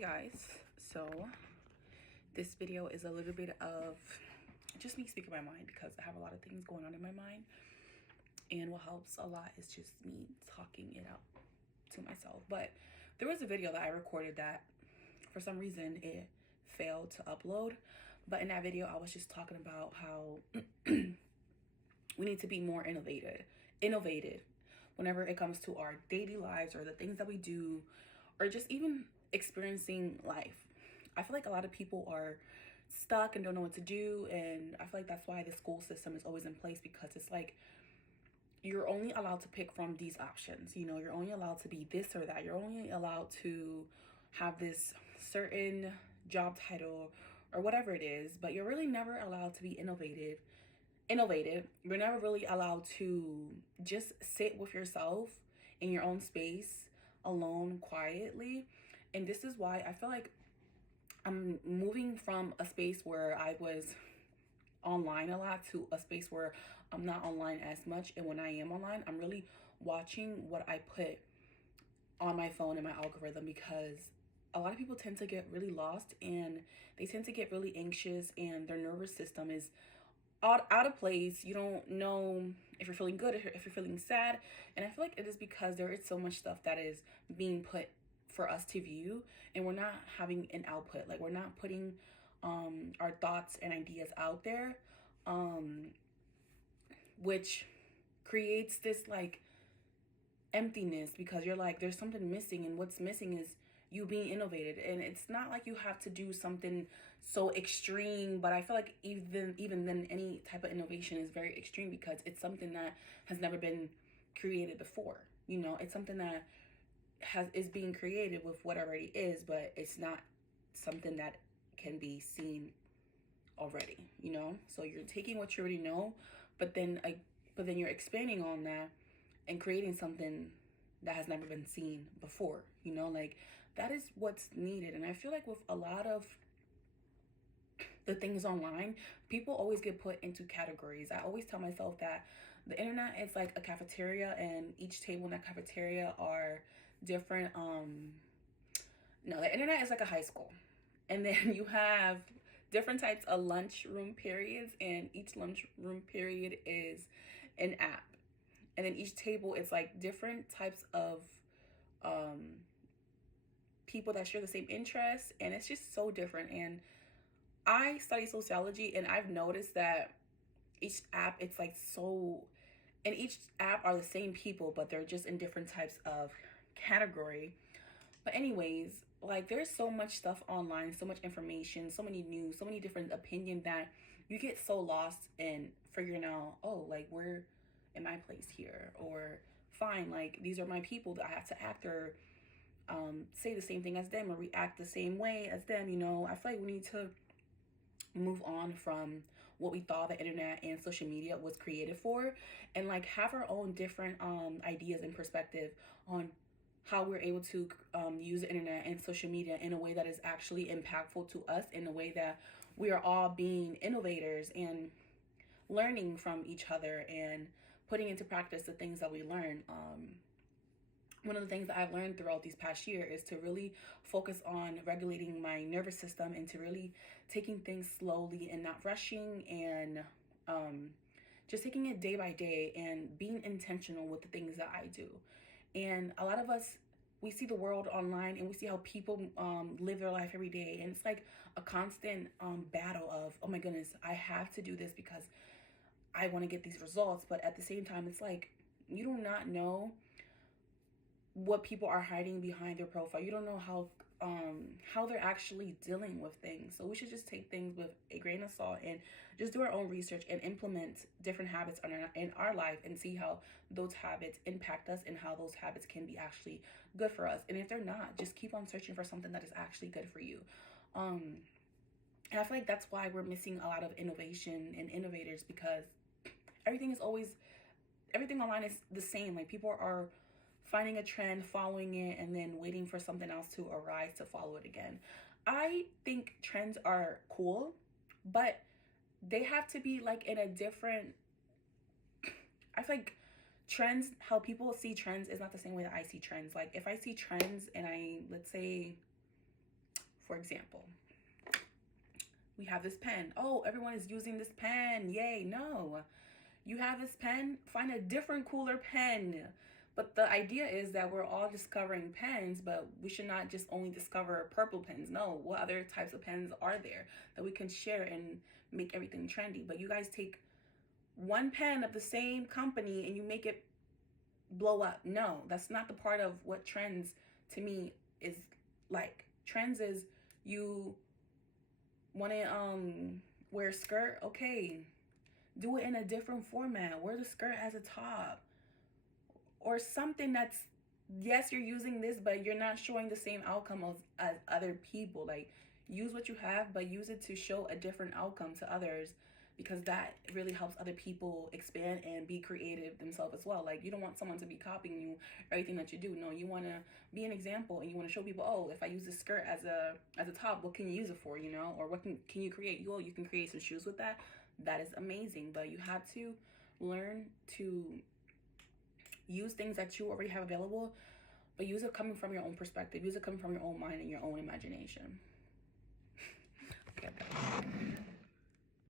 Hey guys, so this video is a little bit of just me speaking my mind because I have a lot of things going on in my mind, and what helps a lot is just me talking it out to myself. But there was a video that I recorded that for some reason it failed to upload, but in that video I was just talking about how we need to be more innovative whenever it comes to our daily lives or the things that we do, or just even experiencing life. I feel like a lot of people are stuck and don't know what to do, and I feel like that's why the school system is always in place, because it's like you're only allowed to pick from these options. You're only allowed to be this or that. You're only allowed to have this certain job title or whatever it is, but you're really never allowed to be innovative. You're never really allowed to just sit with yourself in your own space, alone, quietly. And this is why I feel like I'm moving from a space where I was online a lot to a space where I'm not online as much. And when I am online, I'm really watching what I put on my phone and my algorithm, because a lot of people tend to get really lost and they tend to get really anxious, and their nervous system is out of place. You don't know if you're feeling good, if you're feeling sad. And I feel like it is because there is so much stuff that is being put for us to view, and we're not having an output. Like, we're not putting our thoughts and ideas out there, which creates this like emptiness, because you're like, there's something missing, and what's missing is you being innovative. And it's not like you have to do something so extreme, but I feel like even then, any type of innovation is very extreme because it's something that has never been created before. It's something that is being created with what already is, but it's not something that can be seen already. So you're taking what you already know, but then you're expanding on that and creating something that has never been seen before. Like, that is what's needed. And I feel like with a lot of the things online, people always get put into categories. I always tell myself that the internet is like a cafeteria, and each table in that cafeteria are different. No, the internet is like a high school, and then you have different types of lunchroom periods, and each lunchroom period is an app. And then each table is like different types of people that share the same interests, and it's just so different. And I study sociology, and I've noticed that each app, it's like so, and each app are the same people, but they're just in different types of category. But anyways, like, there's so much stuff online, so much information, so many news, so many different opinions, that you get so lost in figuring out, oh, like, where am I placed here? Or, fine, like, these are my people that I have to act or say the same thing as them or react the same way as them. I feel like we need to move on from what we thought the internet and social media was created for, and like have our own different ideas and perspective on how we're able to use the internet and social media in a way that is actually impactful to us, in a way that we are all being innovators and learning from each other and putting into practice the things that we learn. One of the things that I've learned throughout these past year is to really focus on regulating my nervous system, and to really taking things slowly and not rushing, and just taking it day by day and being intentional with the things that I do. And a lot of us, we see the world online and we see how people live their life every day. And it's like a constant battle of, oh my goodness, I have to do this because I want to get these results. But at the same time, it's like, you do not know what people are hiding behind their profile. You don't know how they're actually dealing with things. So we should just take things with a grain of salt and just do our own research and implement different habits in our life, and see how those habits impact us and how those habits can be actually good for us. And if they're not, just keep on searching for something that is actually good for you. And I feel like that's why we're missing a lot of innovation and innovators, because everything online is the same. Like, people are finding a trend, following it, and then waiting for something else to arise to follow it again. I think trends are cool, but they have to be like in a different, I feel like trends, how people see trends is not the same way that I see trends. Like, if I see trends and let's say For example, we have this pen. Oh, everyone is using this pen. Yay. No. You have this pen, find a different cooler pen. But the idea is that we're all discovering pens, but we should not just only discover purple pens. No, what other types of pens are there that we can share and make everything trendy? But you guys take one pen of the same company and you make it blow up. No, that's not the part of what trends to me is like. Trends is you want to wear a skirt, okay, do it in a different format. Wear the skirt as a top or something that's, yes, you're using this, but you're not showing the same outcome as other people. Like, use what you have, but use it to show a different outcome to others, because that really helps other people expand and be creative themselves as well. Like, you don't want someone to be copying you, everything that you do. No, you want to be an example, and you want to show people, oh, if I use this skirt as a top, what can you use it for, you know? Or what can you create? You can create some shoes with that. That is amazing. But you have to learn to use things that you already have available, but use it coming from your own perspective. Use it coming from your own mind and your own imagination. Okay.